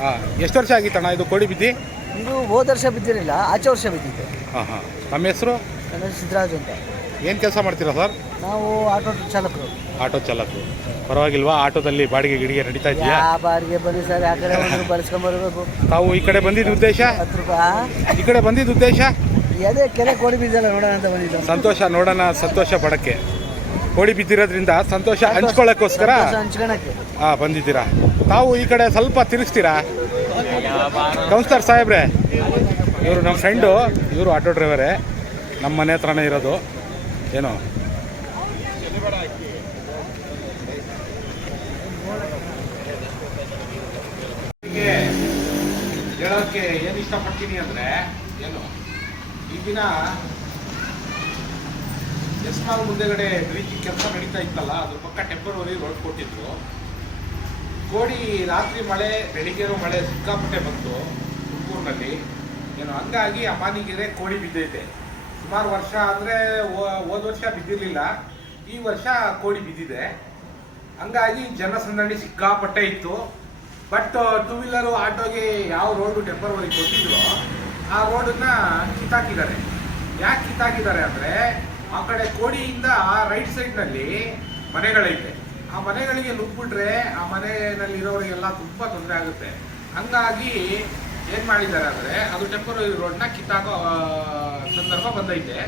ಹಾಂ, ಎಷ್ಟು ವರ್ಷ ಆಗಿತ್ತಣ್ಣ ಇದು ಕೋಡಿ ಬಿದ್ದು? ಇದು ಹೋದ ವರ್ಷ ಬಿದ್ದಿರಲಿಲ್ಲ, ಆಚೆ ವರ್ಷ ಬಿದ್ದಿತ್ತು. ಹಾಂ ಹಾಂ. ನಮ್ಮ ಹೆಸರು? ನನ್ನ ಹೆಸರು ಸಿದ್ದರಾಜು ಅಂತ. ಏನು ಕೆಲಸ ಮಾಡ್ತೀರಾ ಸರ್? ನಾವು ಆಟೋ ಚಾಲಕರು. ಆಟೋ ಚಾಲಕರು. ಪರವಾಗಿಲ್ವಾ? ಆಟೋದಲ್ಲಿ ಬಾಡಿಗೆ ಗಿಡಿಗೆ ನಡೀತಾ ಇದೆಯಾ? ಬಾಡಿಗೆ ಬನ್ನಿ ಸರ್, ಆ ಕಡೆ ಒಂದು ಬಳಸ್ಕೊಂಬರ್ಬೇಕು. ತಾವು ಈ ಕಡೆ ಬಂದಿದ್ದ ಉದ್ದೇಶ? 10 ರೂಪಾಯಿ. ಈ ಕಡೆ ಬಂದಿದ್ದ ಉದ್ದೇಶ ಅದೇ ಕೆರೆ ಕೋಡಿ ಬಿದ್ದಲ್ಲ ನೋಡೋಣ ಅಂತ ಬಂದಿದ್ದು. ಸಂತೋಷ ನೋಡೋಣ, ಸಂತೋಷ ಪಡಕ್ಕೆ. ಕೋಡಿ ಬಿದ್ದಿರೋದ್ರಿಂದ ಸಂತೋಷ ಹಂಚ್ಕೊಳ್ಳೋಕ್ಕೋಸ್ಕರ ಹಂಚ್ಕೊಳಕ್ಕೆ ಬಂದಿದ್ದೀರಾ. ತಾವು ಈ ಕಡೆ ಸ್ವಲ್ಪ ತಿರುಗಿಸ್ತೀರಾ? ಕೌನ್ಸಿಲರ್ ಸಾಹೇಬ್ರೆ, ಇವರು ನಮ್ಮ ಫ್ರೆಂಡು, ಇವರು ಆಟೋ ಡ್ರೈವರೇ, ನಮ್ಮ ಮನೆ ಹತ್ರನೇ ಇರೋದು. ಏನು ಹೇಳೋಕ್ಕೆ ಏನು ಇಷ್ಟಪಡ್ತೀನಿ ಅಂದರೆ, ಏನು ಈ ದಿನ ಎಸ್ಮಾಲ್ ಮುಂದೆಗಡೆ ಬ್ರಿಡ್ಜ್ ಕೆಲಸ ನಡೀತಾ ಇತ್ತಲ್ಲ, ಅದ್ರ ಪಕ್ಕ ಟೆಂಪರರಿ ರೋಡ್ ಕೊಟ್ಟಿದ್ರು. ಕೋಡಿ ರಾತ್ರಿ ಮಳೆ, ಬೆಳಿಗ್ಗೆನೂ ಮಳೆ ಸಿಕ್ಕಾಪಟ್ಟೆ ಬಂತು ತುಮಕೂರಿನಲ್ಲಿ. ಏನು ಹಂಗಾಗಿ ಅಮಾನಿಗೆರೆ ಕೋಡಿ ಬಿದ್ದೈತೆ. ಸುಮಾರು ವರ್ಷ ಅಂದರೆ ಹೋದ ವರ್ಷ ಬಿದ್ದಿರಲಿಲ್ಲ, ಈ ವರ್ಷ ಕೋಡಿ ಬಿದ್ದಿದೆ. ಹಂಗಾಗಿ ಜನಸಂದಣಿ ಸಿಕ್ಕಾಪಟ್ಟೆ ಇತ್ತು. ಬಟ್ ಟೂ ವೀಲರು ಆಟೋಗೆ ಯಾವ ರೋಡು ಟೆಂಪರರಿ ಕೊಟ್ಟಿದ್ರು ಆ ರೋಡನ್ನ ಕಿತ್ತಾಕಿದ್ದಾರೆ. ಯಾಕೆ ಕಿತ್ತಾಕಿದ್ದಾರೆ ಅಂದರೆ, ಆ ಕಡೆ ಕೋಡಿಯಿಂದ ರೈಟ್ ಸೈಡ್ನಲ್ಲಿ ಮನೆಗಳೈತೆ. ಆ ಮನೆಗಳಿಗೆ ನುಗ್ಬಿಟ್ರೆ ಆ ಮನೆಯಲ್ಲಿ ಇರೋರಿಗೆಲ್ಲ ತುಂಬ ತೊಂದರೆ ಆಗುತ್ತೆ. ಹಂಗಾಗಿ ಏನು ಮಾಡಿದ್ದಾರೆ ಅಂದರೆ, ಅದು ಟೆಂಪರರಿ ರೋಡ್ನ ಕಿತ್ತಾಕೋ ಸಂದರ್ಭ ಬಂದೈತೆ.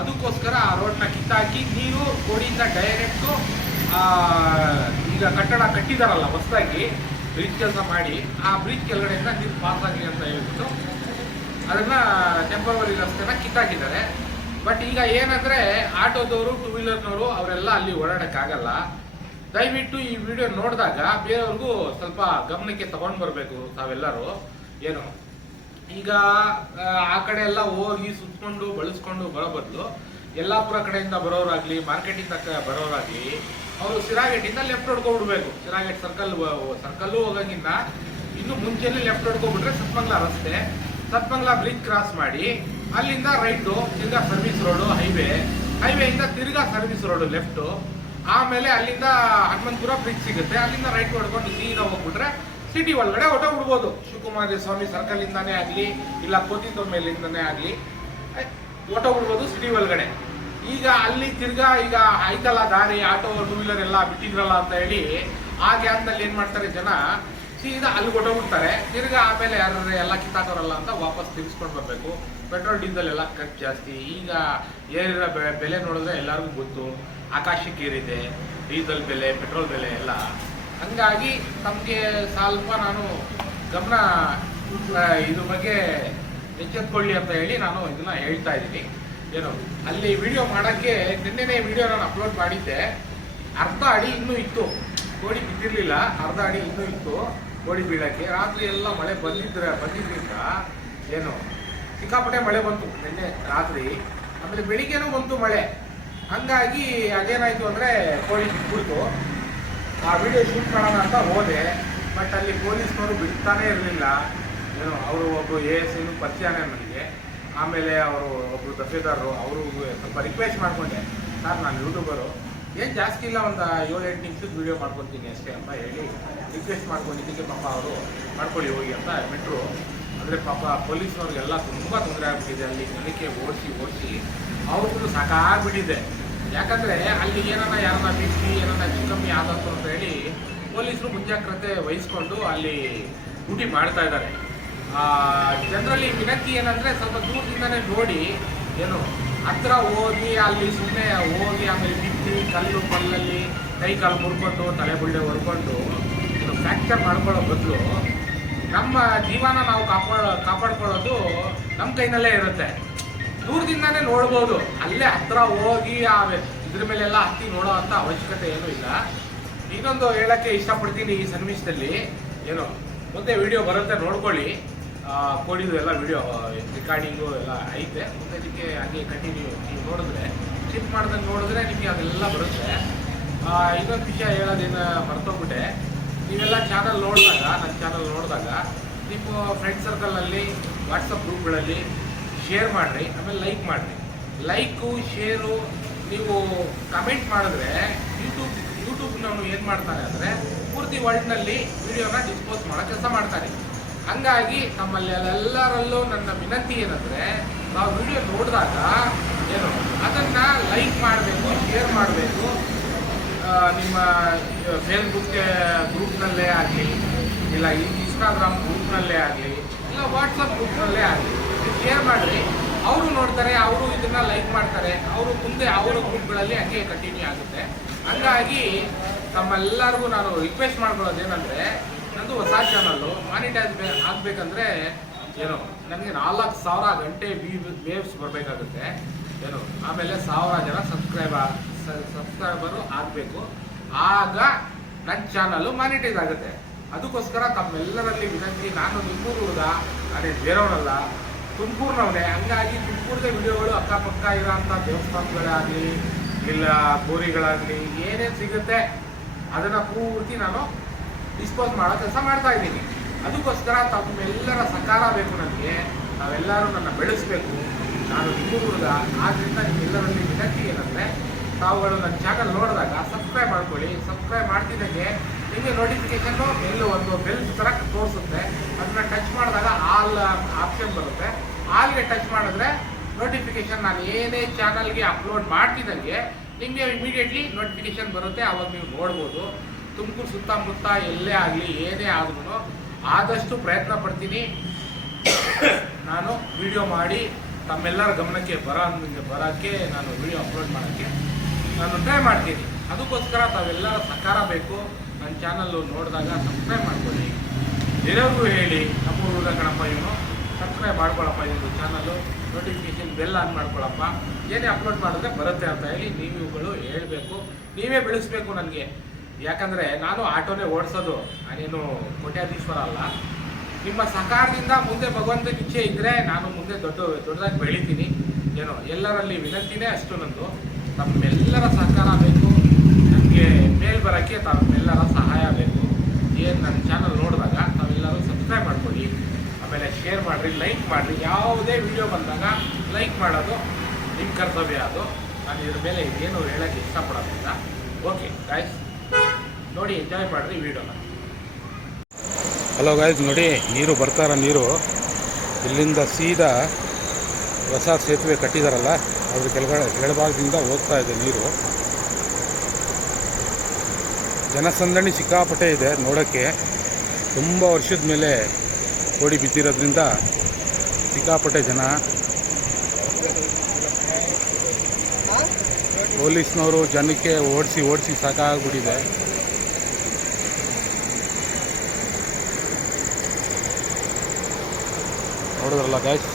ಅದಕ್ಕೋಸ್ಕರ ಆ ರೋಡ್ನ ಕಿತ್ತಾಕಿ ನೀರು ಕೋಡಿಯಿಂದ ಡೈರೆಕ್ಟು ಈಗ ಕಟ್ಟಡ ಕಟ್ಟಿದಾರಲ್ಲ ಹೊಸದಾಗಿ ಬ್ರಿಡ್ಜ್ ಕೆಲಸ ಮಾಡಿ, ಆ ಬ್ರಿಡ್ಜ್ ಕೆಳಗಡೆಯಿಂದ ನೀರು ಪಾಸ್ ಆಗಲಿ ಅಂತ ಹೇಳ್ಬಿಟ್ಟು ಅದನ್ನು ಟೆಂಪರರಿ ರಸ್ತೆನ ಕಿತ್ತಾಕಿದ್ದಾರೆ. ಬಟ್ ಈಗ ಏನಂದರೆ, ಆಟೋದವರು, ಟೂ ವೀಲರ್ನವರು ಅವರೆಲ್ಲ ಅಲ್ಲಿ ಓಡಾಡೋಕ್ಕಾಗಲ್ಲ. ದಯವಿಟ್ಟು ಈ ವಿಡಿಯೋ ನೋಡಿದಾಗ ಬೇರೆಯವ್ರಿಗೂ ಸ್ವಲ್ಪ ಗಮನಕ್ಕೆ ತಗೊಂಡು ಬರಬೇಕು ತಾವೆಲ್ಲರೂ. ಏನು ಈಗ ಆ ಕಡೆ ಎಲ್ಲ ಹೋಗಿ ಸುತ್ಕೊಂಡು ಬಳಸ್ಕೊಂಡು ಬರೋ ಬದಲು ಯಲ್ಲಾಪುರ ಕಡೆಯಿಂದ ಬರೋರಾಗಲಿ, ಮಾರ್ಕೆಟಿಂದ ಬರೋರಾಗಲಿ, ಅವರು ಸಿರಾಗೇಟಿಂದ ಲೆಫ್ಟ್ ಹೊಡ್ಕೊಬಿಡ್ಬೇಕು. ಸಿರಾಗೇಟ್ ಸರ್ಕಲ್ಲು ಹೋಗಂಗಿಂದ ಇನ್ನು ಮುಂಚೆನೇ ಲೆಫ್ಟ್ ಹೊಡ್ಕೊಬಿಟ್ರೆ ಸತ್ಮಂಗ್ಲ ರಸ್ತೆ, ಸತ್ಮಂಗ್ಲ ಬ್ರಿಡ್ಜ್ ಕ್ರಾಸ್ ಮಾಡಿ ಅಲ್ಲಿಂದ ರೈಟು, ತಿರ್ಗಾ ಸರ್ವಿಸ್ ರೋಡು, ಹೈವೇಯಿಂದ ತಿರ್ಗಾ ಸರ್ವಿಸ್ ರೋಡು ಲೆಫ್ಟು, ಆಮೇಲೆ ಅಲ್ಲಿಂದ ಹನುಮಂತಪುರ ಬ್ರಿಡ್ಜ್ ಸಿಗುತ್ತೆ. ಅಲ್ಲಿಂದ ರೈಟ್ ಹೊಡ್ಕೊಂಡು ಸೀದಾ ಹೋಗ್ಬಿಟ್ರೆ ಸಿಟಿ ಒಳಗಡೆ ಹೊಟ್ಟೋಗ್ಬಿಡ್ಬೋದು. ಶಿವಕುಮಾರ ಸ್ವಾಮಿ ಸರ್ಕಲ್ ಇಂದಾನೇ ಆಗಲಿ, ಇಲ್ಲ ಕೋತಿಂದ ಮೇಲಿಂದಾನೇ ಆಗಲಿ ಹೊಟ್ಟೋಗ್ಬಿಡ್ಬೋದು ಸಿಟಿ ಒಳಗಡೆ. ಈಗ ಅಲ್ಲಿ ತಿರ್ಗಾ ಈಗ ಆಯ್ತಲ್ಲ ದಾರಿ, ಆಟೋ ಟೂ ವೀಲರ್ ಎಲ್ಲ ಬಿಟ್ಟಿದ್ರಲ್ಲ ಅಂತ ಹೇಳಿ ಆ ಗ್ಯಾಪ್ನಲ್ಲಿ ಏನು ಮಾಡ್ತಾರೆ ಜನ, ಸೀದಾ ಅಲ್ಲಿ ಹೊಟ್ಟೋಗ್ಬಿಡ್ತಾರೆ. ತಿರ್ಗಾ ಆಮೇಲೆ ಯಾರು ಎಲ್ಲ ಕಿತ್ತಾಕೋರಲ್ಲ ಅಂತ ವಾಪಸ್ ತಿರ್ಗಿಸ್ಕೊಂಡು ಬರಬೇಕು. ಪೆಟ್ರೋಲ್ ಡೀಸೆಲ್ ಎಲ್ಲ ಖರ್ಚು ಜಾಸ್ತಿ. ಈಗ ಏರಿರೋ ಬೆಲೆ ನೋಡಿದ್ರೆ ಎಲ್ಲರಿಗೂ ಗೊತ್ತು, ಆಕಾಶಕ್ಕೆ ಏರಿದೆ ಡೀಸೆಲ್ ಬೆಲೆ, ಪೆಟ್ರೋಲ್ ಬೆಲೆ ಎಲ್ಲ. ಹಂಗಾಗಿ ತಮಗೆ ಸ್ವಲ್ಪ ನಾನು ಗಮನ ಇದ್ರ ಬಗ್ಗೆ ಎಚ್ಚೆತ್ಕೊಳ್ಳಿ ಅಂತ ಹೇಳಿ ನಾನು ಇದನ್ನ ಹೇಳ್ತಾ ಇದ್ದೀನಿ. ಏನು ಅಲ್ಲಿ ವಿಡಿಯೋ ಮಾಡೋಕ್ಕೆ ನಿನ್ನೆನೇ ವಿಡಿಯೋ ನಾನು ಅಪ್ಲೋಡ್ ಮಾಡಿದ್ದೆ. ಅರ್ಧ ಅಡಿ ಇನ್ನೂ ಇತ್ತು, ಕೋಡಿ ಬಿದ್ದಿರಲಿಲ್ಲ, ಅರ್ಧ ಅಡಿ ಇನ್ನೂ ಇತ್ತು ಕೋಡಿ ಬೀಳಕ್ಕೆ. ರಾತ್ರಿ ಎಲ್ಲ ಮಳೆ ಬಂದಿದ್ದರಿಂದ ಏನು ಸಿಕ್ಕಾಪಟ್ಟೆ ಮಳೆ ಬಂತು ನಿನ್ನೆ ರಾತ್ರಿ, ಆಮೇಲೆ ಬೆಳಿಗ್ಗೆನೂ ಬಂತು ಮಳೆ. ಹಂಗಾಗಿ ಅದೇನಾಯಿತು ಅಂದರೆ ಕೋಡಿ ಬಿಟ್ಬಿಡ್ತು. ಆ ವಿಡಿಯೋ ಶೂಟ್ ಮಾಡೋಣ ಅಂತ ಹೋದೆ, ಬಟ್ ಅಲ್ಲಿ ಪೊಲೀಸ್ನವರು ಬಿಡ್ತಾನೇ ಇರಲಿಲ್ಲ. ಏನು ಅವರು ಒಬ್ಬರು AS ಪರಿಚಯನೇ ನನಗೆ. ಆಮೇಲೆ ಅವರು ಒಬ್ಬರು ದಫೇದಾರರು, ಅವರು ಸ್ವಲ್ಪ ರಿಕ್ವೆಸ್ಟ್ ಮಾಡಿಕೊಂಡೆ, ಸರ್ ನಾನು ಯೂಟ್ಯೂಬರು, ಏನು ಜಾಸ್ತಿ ಇಲ್ಲ, ಒಂದು 7-8 ನಿಮಿಷದ ವೀಡಿಯೋ ಮಾಡ್ಕೊತೀನಿ ಅಷ್ಟೇ ಅಂತ ಹೇಳಿ ರಿಕ್ವೆಸ್ಟ್ ಮಾಡ್ಕೊಂಡಿದ್ದಕ್ಕೆ ಪಾಪ ಅವರು ಮಾಡ್ಕೊಳ್ಳಿ ಹೋಗಿ ಅಂತ ಬಿಟ್ಟರು. ಅಂದರೆ ಪಾಪ ಪೊಲೀಸ್ನವ್ರಿಗೆಲ್ಲ ತುಂಬ ತೊಂದರೆ ಆಗ್ಬಿಟ್ಟಿದೆ. ಅಲ್ಲಿ ಜನಕ್ಕೆ ಓಡಿಸಿ ಅವ್ರಿಗೂ ಸಾಕಾಗ್ಬಿಟ್ಟಿದೆ. ಯಾಕಂದರೆ ಅಲ್ಲಿ ಯಾರನ್ನ ಬಿಟ್ಟು ಏನನ್ನ ಕಮ್ಮಿ ಆದತ್ತು ಅಂತ ಹೇಳಿ ಪೊಲೀಸರು ಮುಂಜಾಗ್ರತೆ ವಹಿಸ್ಕೊಂಡು ಅಲ್ಲಿ ಡ್ಯೂಟಿ ಮಾಡ್ತಾ ಇದ್ದಾರೆ. ಜನರಲ್ಲಿ ವಿನಂತಿ ಏನಂದರೆ, ಸ್ವಲ್ಪ ದೂರದಿಂದನೇ ನೋಡಿ, ಏನು ಹತ್ರ ಹೋಗಿ ಅಲ್ಲಿ ಸುಮ್ಮನೆ ಹೋಗಿ ಆಮೇಲೆ ಬಿದ್ದು ಕಲ್ಲು ಪಲ್ಲಲ್ಲಿ ಕೈ ಕಾಲು ಮುರ್ಕೊಂಡು ತಲೆ ಬುಳ್ಳೆ ಹೊರ್ಕೊಂಡು ಫ್ರ್ಯಾಕ್ಚರ್ ಮಾಡ್ಕೊಳ್ಳೋ ಬದಲು ನಮ್ಮ ಜೀವನ ನಾವು ಕಾಪಾಡ್ಕೊಳ್ಳೋದು ನಮ್ಮ ಕೈನಲ್ಲೇ ಇರುತ್ತೆ. ದೂರದಿಂದಾನೇ ನೋಡ್ಬೋದು, ಅಲ್ಲೇ ಹತ್ರ ಹೋಗಿ ಇದ್ರ ಮೇಲೆಲ್ಲ ಹತ್ತಿ ನೋಡೋ ಅಂಥ ಅವಶ್ಯಕತೆ ಏನೂ ಇಲ್ಲ. ಇನ್ನೊಂದು ಹೇಳೋಕ್ಕೆ ಇಷ್ಟಪಡ್ತೀನಿ ಈ ಸನ್ನಿವೇಶದಲ್ಲಿ, ಏನು ಮುಂದೆ ವಿಡಿಯೋ ಬರುತ್ತೆ ನೋಡ್ಕೊಳ್ಳಿ. ಕೋಡಿದು ಎಲ್ಲ ವಿಡಿಯೋ ರೆಕಾರ್ಡಿಂಗು ಎಲ್ಲ ಐತೆ. ಮುಂದೆ ಇದಕ್ಕೆ ಹಾಗೆ ಕಂಟಿನ್ಯೂ ನೀವು ನೋಡಿದ್ರೆ, ಸ್ಕಿಪ್ ಮಾಡ್ದಂಗೆ ನೋಡಿದ್ರೆ ನಿಮಗೆ ಅದೆಲ್ಲ ಬರುತ್ತೆ. ಇನ್ನೊಂದು ವಿಷಯ ಹೇಳೋದೇನು ಮರ್ತೋಗ್ಬಿಟ್ಟೆ, ನೀವೆಲ್ಲ ಚಾನಲ್ ನೋಡಿದಾಗ, ನನ್ನ ಚಾನಲ್ ನೋಡಿದಾಗ ನಿಮ್ಮ ಫ್ರೆಂಡ್ ಸರ್ಕಲಲ್ಲಿ, ವಾಟ್ಸಪ್ ಗ್ರೂಪ್ಗಳಲ್ಲಿ ಶೇರ್ ಮಾಡಿರಿ, ಆಮೇಲೆ ಲೈಕ್ ಮಾಡಿರಿ. ಲೈಕು, ಶೇರು, ನೀವು ಕಮೆಂಟ್ ಮಾಡಿದ್ರೆ ಯೂಟ್ಯೂಬ್ನವನು ಏನು ಮಾಡ್ತಾನೆ ಅಂದರೆ ಪೂರ್ತಿ ವರ್ಲ್ಡ್ನಲ್ಲಿ ವಿಡಿಯೋನ ಡಿಸ್ಪೋಸ್ ಮಾಡೋ ಕೆಲಸ ಮಾಡ್ತಾರೆ. ಹಂಗಾಗಿ ನಮ್ಮಲ್ಲಿ ಎಲ್ಲರಲ್ಲೂ ನನ್ನ ವಿನಂತಿ ಏನಂದರೆ, ನಾವು ವಿಡಿಯೋ ನೋಡಿದಾಗ ಏನು ಅದನ್ನು ಲೈಕ್ ಮಾಡಬೇಕು, ಶೇರ್ ಮಾಡಬೇಕು. ನಿಮ್ಮ ಫೇಸ್ಬುಕ್ ಗ್ರೂಪ್ನಲ್ಲೇ ಆಗಲಿ, ಇಲ್ಲ ಇನ್ಸ್ಟಾಗ್ರಾಮ್ ಗ್ರೂಪ್ನಲ್ಲೇ ಆಗಲಿ, ಇಲ್ಲ ವಾಟ್ಸಪ್ ಗ್ರೂಪ್ನಲ್ಲೇ ಆಗಲಿ ಶೇರ್ ಮಾಡಿರಿ. ಅವರು ನೋಡ್ತಾರೆ, ಅವರು ಇದನ್ನು ಲೈಕ್ ಮಾಡ್ತಾರೆ, ಅವರು ಮುಂದೆ ಅವರ ಗ್ರೂಪ್ಗಳಲ್ಲಿ ಹಂಗೆ ಕಂಟಿನ್ಯೂ ಆಗುತ್ತೆ. ಹಂಗಾಗಿ ತಮ್ಮೆಲ್ಲರಿಗೂ ನಾನು ರಿಕ್ವೆಸ್ಟ್ ಮಾಡ್ಕೊಳ್ಳೋದೇನೆಂದರೆ, ನಂದು ಹೊಸ ಚಾನಲ್ಲು ಮಾನಿಟೈಸ್ ಆಗಬೇಕಂದ್ರೆ ಏನು ನನಗೆ 4,000 ಗಂಟೆ ವೇವ್ಸ್ ಬರಬೇಕಾಗುತ್ತೆ ಏನು. ಆಮೇಲೆ 1,000 ಜನ ಸಬ್ಸ್ಕ್ರೈಬರು ಆಗಬೇಕು. ಆಗ ನನ್ನ ಚಾನಲ್ಲು ಮಾನಿಟೈಸ್ ಆಗುತ್ತೆ. ಅದಕ್ಕೋಸ್ಕರ ತಮ್ಮೆಲ್ಲರಲ್ಲಿ ವಿನಂತಿ, ನಾನು ನಿಮ್ಮೂರು ಹುಡುಗ, ಅದೇ ಬೇರೆಯವರಲ್ಲ, ತುಮಕೂರಿನವನೇ. ಹಂಗಾಗಿ ತುಮಕೂರದೇ ವಿಡಿಯೋಗಳು ಅಕ್ಕಪಕ್ಕ ಇರೋಂಥ ದೇವಸ್ಥಾನಗಳೇ ಆಗಲಿ, ಇಲ್ಲ ಗೋರಿಗಳಾಗಲಿ, ಏನೇನು ಸಿಗುತ್ತೆ ಅದನ್ನು ಪೂರ್ತಿ ನಾನು ಡಿಸ್ಪೋಸ್ ಮಾಡೋ ಕೆಲಸ ಮಾಡ್ತಾ ಇದ್ದೀನಿ. ಅದಕ್ಕೋಸ್ಕರ ತಮ್ಮೆಲ್ಲರ ಸಹಕಾರ ಬೇಕು ನನಗೆ. ನಾವೆಲ್ಲರೂ ನನ್ನ ಬೆಳೆಸಬೇಕು. ನಾನು ನಿಮ್ಮೂರು ಹುಡುಗ, ಆದ್ದರಿಂದ ನಿಮ್ಮೆಲ್ಲರಲ್ಲಿ ವಿನಂತಿ ಏನಂದರೆ, ತಾವುಗಳು ನನ್ನ ಚಾನಲ್ ನೋಡಿದಾಗ ಸಬ್ಸ್ಕ್ರೈಬ್ ಮಾಡ್ಕೊಳ್ಳಿ. ಸಬ್ಸ್ಕ್ರೈಬ್ ಮಾಡ್ತಿದ್ದಾಗೆ ನಿಮಗೆ ನೋಟಿಫಿಕೇಷನ್ನು ಒಂದು ಬೆಲ್ ಥರ ತೋರಿಸುತ್ತೆ. ಅದನ್ನ ಟಚ್ ಮಾಡಿದಾಗ ಆಲ್ ಆಪ್ಷನ್ ಬರುತ್ತೆ. ಆಲ್ಗೆ ಟಚ್ ಮಾಡಿದ್ರೆ ನೋಟಿಫಿಕೇಷನ್ ನಾನು ಏನೇ ಚಾನಲ್ಗೆ ಅಪ್ಲೋಡ್ ಮಾಡ್ತಿದ್ದಂಗೆ ನಿಮಗೆ ಇಮಿಡಿಯೇಟ್ಲಿ ನೋಟಿಫಿಕೇಷನ್ ಬರುತ್ತೆ. ಅವಾಗ ನೀವು ನೋಡ್ಬೋದು. ತುಮಕೂರು ಸುತ್ತಮುತ್ತ ಎಲ್ಲೇ ಆಗಲಿ, ಏನೇ ಆದ್ರೂ ಆದಷ್ಟು ಪ್ರಯತ್ನ ಪಡ್ತೀನಿ ನಾನು ವಿಡಿಯೋ ಮಾಡಿ ತಮ್ಮೆಲ್ಲರ ಗಮನಕ್ಕೆ ಬರೋಕ್ಕೆ ನಾನು ವಿಡಿಯೋ ಅಪ್ಲೋಡ್ ಮಾಡೋಕ್ಕೆ ನಾನು ಟ್ರೈ ಮಾಡ್ತೀನಿ. ಅದಕ್ಕೋಸ್ಕರ ತಾವೆಲ್ಲರ ಸಹಕಾರ ಬೇಕು. ನನ್ನ ಚಾನಲ್ಲು ನೋಡಿದಾಗ ಸಬ್ಸ್ಕ್ರೈಬ್ ಮಾಡ್ಕೊಳ್ಳಿ. ಬೇರೆಯವ್ರಿಗೂ ಹೇಳಿ, ನಮ್ಮ ಹುಡುಗ ಕಣಪ್ಪ ಇವನು, ಸಬ್ಸ್ಕ್ರೈಬ್ ಮಾಡ್ಕೊಳ್ಳಪ್ಪ ಇದು ಚಾನಲ್ಲು, ನೋಟಿಫಿಕೇಷನ್ ಬೆಲ್ ಆನ್ ಮಾಡ್ಕೊಳ್ಳಪ್ಪ, ಏನೇ ಅಪ್ಲೋಡ್ ಮಾಡಿದ್ರೆ ಬರುತ್ತೆ ಅಂತ ಹೇಳಿ ನೀವುಗಳು ಹೇಳಬೇಕು. ನೀವೇ ಬೆಳೆಸಬೇಕು ನನಗೆ. ಯಾಕಂದರೆ ನಾನು ಆಟೋನೇ ಓಡಿಸೋದು, ನಾನೇನು ಕೋಟ್ಯಾಧೀಶ್ವರ ಅಲ್ಲ. ನಿಮ್ಮ ಸಹಕಾರದಿಂದ ಮುಂದೆ ಭಗವಂತನ ಇಚ್ಛೆ ಇದ್ದರೆ ನಾನು ಮುಂದೆ ದೊಡ್ಡದಾಗಿ ಬೆಳಿತೀನಿ. ಏನೋ ಎಲ್ಲರಲ್ಲಿ ವಿನಂತಿನೇ ಅಷ್ಟು ನಂದು. ತಮ್ಮೆಲ್ಲರ ಸಹಕಾರ ಬೇಕು ನನಗೆ. ಮೇಲ್ ಬರೋಕ್ಕೆ ತಮ್ಮೆಲ್ಲರ ಸಹಾಯ ಬೇಕು. ಏನು ನನ್ನ ಚಾನಲ್ ನೋಡಿದಾಗ ತಾವೆಲ್ಲರೂ ಸಬ್ಸ್ಕ್ರೈಬ್ ಮಾಡ್ಕೊಳ್ಳಿ, ಆಮೇಲೆ ಶೇರ್ ಮಾಡಿರಿ, ಲೈಕ್ ಮಾಡಿರಿ. ಯಾವುದೇ ವಿಡಿಯೋ ಬಂದಾಗ ಲೈಕ್ ಮಾಡೋದು ನಿಮ್ಮ ಕರ್ತವ್ಯ. ಅದು ನಾನು ಇದ್ರ ಮೇಲೆ ಏನು ಹೇಳೋಕ್ಕೆ ಇಷ್ಟಪಡೋದಿಲ್ಲ. ಓಕೆ ಗಾಯ್ಸ್, ನೋಡಿ ಎಂಜಾಯ್ ಮಾಡಿರಿ ವಿಡಿಯೋನ. ಹಲೋ ಗಾಯ್ಸ್, ನೋಡಿ ನೀರು ಬರ್ತಾರ. ನೀರು ಇಲ್ಲಿಂದ ಸೀದಾ ಹೊಸ ಸೇತುವೆ ಕಟ್ಟಿದಾರಲ್ಲ, ಅದ್ರ ಕೆಳಭಾಗದಿಂದ ಹೋಗ್ತಾ ಇದೆ ನೀರು. ಜನಸಂದಣಿ ಸಿಕ್ಕಾಪಟ್ಟೆ ಇದೆ ನೋಡೋಕ್ಕೆ. ತುಂಬ ವರ್ಷದ ಮೇಲೆ ಕೋಡಿ ಬಿದ್ದಿರೋದ್ರಿಂದ ಸಿಕ್ಕಾಪಟ್ಟೆ ಜನ. ಪೊಲೀಸ್ನವರು ಜನಕ್ಕೆ ಓಡಿಸಿ ಸಾಕಾಗ್ಬಿಟ್ಟಿದೆ. ನೋಡಿದ್ರಲ್ಲ ಗಾಯ್ಸ್,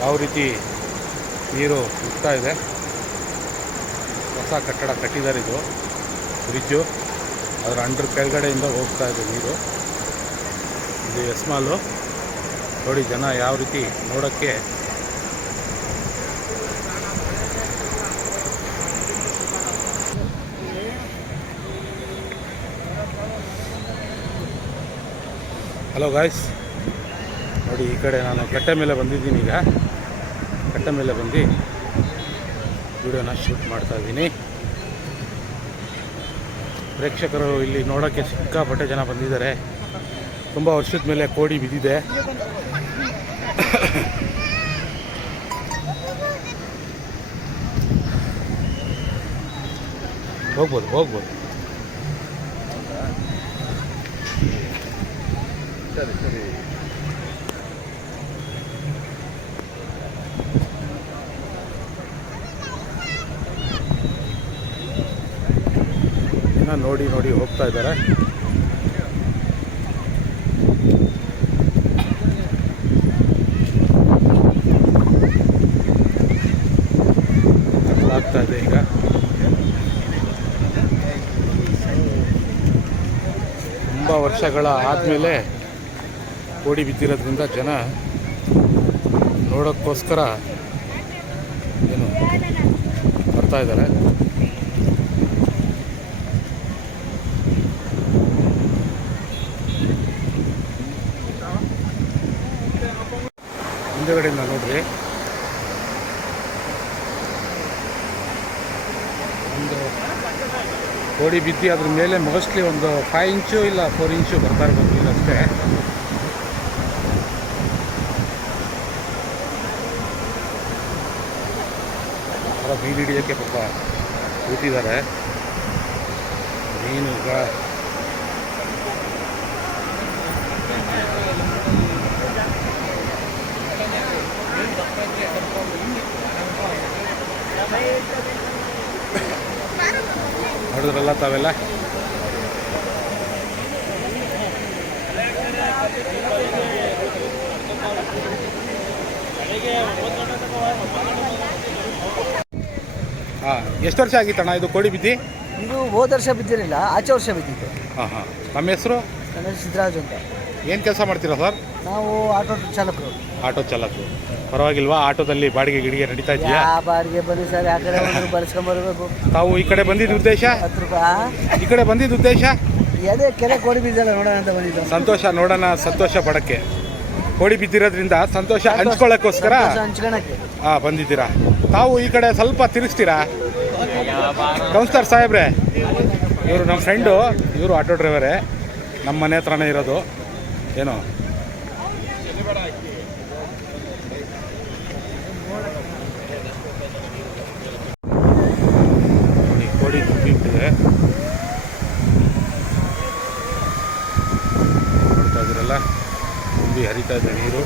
ಯಾವ ರೀತಿ ನೀರು ಹೋಗ್ತಾ ಇದೆ. ಹೊಸ ಕಟ್ಟಡ ಕಟ್ಟಿದ್ದಾರೆ, ಇದು ಬ್ರಿಡ್ಜು, ಅದರ ಅಂಡರ್ ಕೆಳಗಡೆಯಿಂದ ಹೋಗ್ತಾ ಇದೆ ನೀರು. ಇದು ಎಸ್ಮಾಲು. ನೋಡಿ ಜನ ಯಾವ ರೀತಿ ನೋಡೋಕ್ಕೆ ಹಲೋ ಗಾಯ್ಸ್, ನೋಡಿ ಈ ಕಡೆ ನಾನು ಕಟ್ಟೆ ಮೇಲೆ ಬಂದಿದ್ದೀನಿ. ಈಗ ಕಟ್ಟೆ ಮೇಲೆ ಬಂದು ವಿಡಿಯೋನ ಶೂಟ್ ಮಾಡ್ತಾ ಇದ್ದೀನಿ. ಪ್ರೇಕ್ಷಕರು ಇಲ್ಲಿ ನೋಡೋಕ್ಕೆ ಸಿಕ್ಕಾಪಟ್ಟೆ ಜನ ಬಂದಿದ್ದಾರೆ. ತುಂಬ ವರ್ಷದ ಮೇಲೆ ಕೋಡಿ ಬಿದ್ದಿದೆ. ಹೋಗ್ಬೋದು. ಸರಿ. ನೋಡಿ ಹೋಗ್ತಾ ಇದ್ದಾರೆ. ಆಗ್ತಾ ಇದೆ ಈಗ. ತುಂಬ ವರ್ಷಗಳ ಆದಮೇಲೆ ಕೋಡಿ ಬಿದ್ದಿರೋದ್ರಿಂದ ಜನ ನೋಡೋಕ್ಕೋಸ್ಕರ ಏನು ಬರ್ತಾ ಇದ್ದಾರೆ. ಹಿಂದೆಗಡೆಯಿಂದ ನೋಡ್ರಿ, ಒಂದು ಕೋಡಿ ಬಿದ್ದು ಅದ್ರ ಮೇಲೆ ಮೋಸ್ಟ್ಲಿ ಒಂದು 5 ಇಂಚು ಇಲ್ಲ 4 ಇಂಚು ಬರ್ತಾ ಇರ್ಬೋದು ನೀರಷ್ಟೇ. ಮೀನು ಹಿಡಿಯೋಕ್ಕೆ ಪಾಪ ಕೂತಿದ್ದಾರೆ. ಮೀನು ಈಗ ನೋಡಿದ್ರಲ್ಲ ತಾವೆಲ್ಲ. ಹಾಂ, ಎಷ್ಟು ವರ್ಷ ಆಗಿತ್ತಣ್ಣ ಇದು ಕೋಡಿ ಬಿದ್ದು? ಇದು ಹೋದ ವರ್ಷ ಬಿದ್ದಿರಲಿಲ್ಲ, ಆಚೆ ವರ್ಷ ಬಿದ್ದಿತ್ತು. ಹಾಂ ಹಾಂ. ನಮ್ಮ ಹೆಸರು? ನನ್ನ ಹೆಸರು ಸಿದ್ದರಾಜು ಅಂತ. ಏನು ಕೆಲಸ ಮಾಡ್ತೀರಾ ಸರ್? ನಾವು ಆಟೋ ಚಾಲಕರು. ಆಟೋ ಚಾಲಕರು. ಪರವಾಗಿಲ್ವಾ? ಆಟೋದಲ್ಲಿ ಬಾಡಿಗೆ ಗಿಡಿಗೆ ನಡೀತಾ ಇದೆಯಾ? ಯಾವ ಬಾಡಿಗೆ ಬನ್ನಿ ಸರ್, ಆ ಕಡೆ ಒಂದು ಬಳಸ್ಕೊಂಬರ್ಬೇಕು. ತಾವು ಈ ಕಡೆ ಬಂದಿದ್ದ ಉದ್ದೇಶ? 10 ರೂಪಾಯಿ. ಈ ಕಡೆ ಬಂದಿದ್ದ ಉದ್ದೇಶ ಅದೇ ಕೆರೆ ಕೋಡಿ ಬೀಜಲ್ಲ ನೋಡೋಣ ಅಂತ ಬಂದಿದ್ದು. ಸಂತೋಷ ನೋಡೋಣ, ಸಂತೋಷ ಪಡಕ್ಕೆ. ಕೋಡಿ ಬಿದ್ದಿರೋದ್ರಿಂದ ಸಂತೋಷ ಹಂಚ್ಕೊಳ್ಳೋಕ್ಕೋಸ್ಕರ ಹಂಚ್ಕೊಳಕ್ಕೆ ಬಂದಿದ್ದೀರಾ. ತಾವು ಈ ಕಡೆ ಸ್ವಲ್ಪ ತಿರುಗಿಸ್ತೀರಾ? ಕೌನ್ಸಿಲರ್ ಸಾಹೇಬ್ರೆ, ಇವರು ನಮ್ಮ ಫ್ರೆಂಡು, ಇವರು ಆಟೋ ಡ್ರೈವರೇ, ನಮ್ಮ ಮನೆ ಹತ್ರನೇ ಇರೋದು. ಏನು ನೋಡಿ, ಕೋಡಿ ತುಂಬಿಟ್ಟಿದೆ. ನೋಡ್ತಾ ಇದ್ದೀರಲ್ಲ, ತುಂಬಿ ಹರಿತಾ ಇದೆ ನೀರು.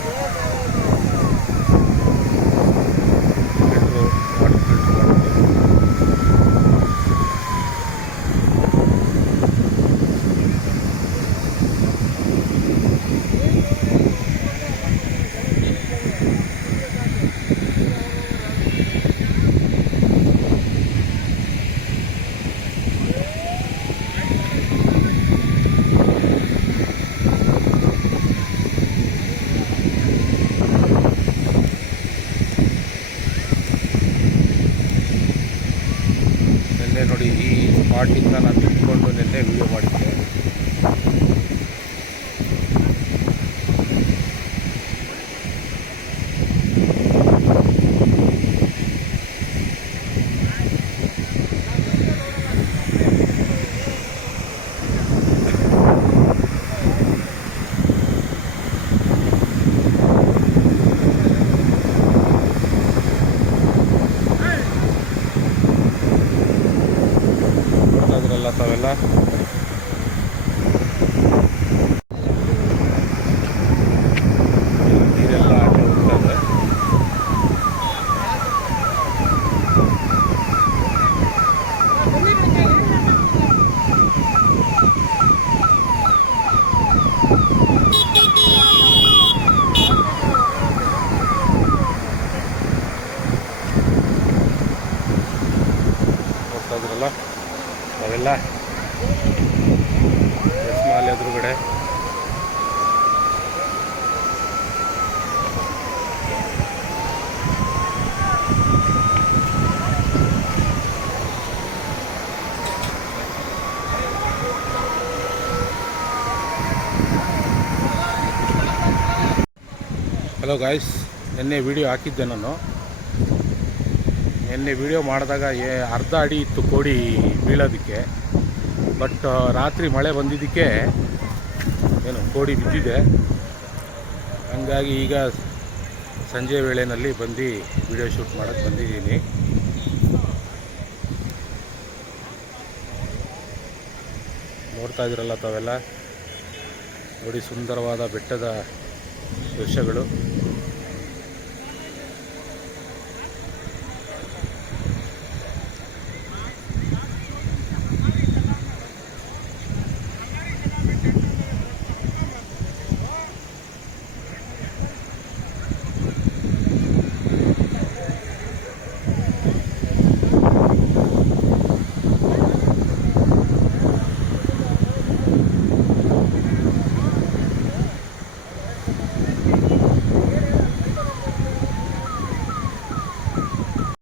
ವಾಟರ್ ಫಿಲ್ಟರ್ ಮಾಡೋದು. ನೋಡಿ, ಈ ಸ್ಪಾಟಿಂದ ನಾನು ನಿಂತ್ಕೊಂಡು ನಿನ್ನೆ ವಿಡಿಯೋ ಮಾಡಿದ್ದೆ. ತಾವೆಲ್ಲ ನೀರೆಲ್ಲ ಆಟ ಹೋಗ್ತದೆ. ಹೋಗ್ತಾ ಇದ್ರಲ್ಲ ಅವೆಲ್ಲ ಮಾಲ್ ಎದುರುಗಡೆ. ಹಲೋ ಗಾಯ್ಸ್, ನಿನ್ನೆ ವಿಡಿಯೋ ಹಾಕಿದ್ದೆ ನಾನು. ನಿನ್ನೆ ವಿಡಿಯೋ ಮಾಡಿದಾಗ ಅರ್ಧ ಅಡಿ ಇತ್ತು ಕೋಡಿ ಬೀಳೋದಕ್ಕೆ. ಬಟ್ ರಾತ್ರಿ ಮಳೆ ಬಂದಿದ್ದಕ್ಕೆ ಏನು ಕೋಡಿ ಬಿದ್ದಿದೆ. ಹಂಗಾಗಿ ಈಗ ಸಂಜೆ ವೇಳೆಯಲ್ಲಿ ಬಂದು ವಿಡಿಯೋ ಶೂಟ್ ಮಾಡೋಕ್ಕೆ ಬಂದಿದ್ದೀನಿ. ನೋಡ್ತಾ ಇದ್ದೀರಲ್ಲ ತಾವೆಲ್ಲ. ನೋಡಿ, ಸುಂದರವಾದ ಬೆಟ್ಟದ ದೃಶ್ಯಗಳು.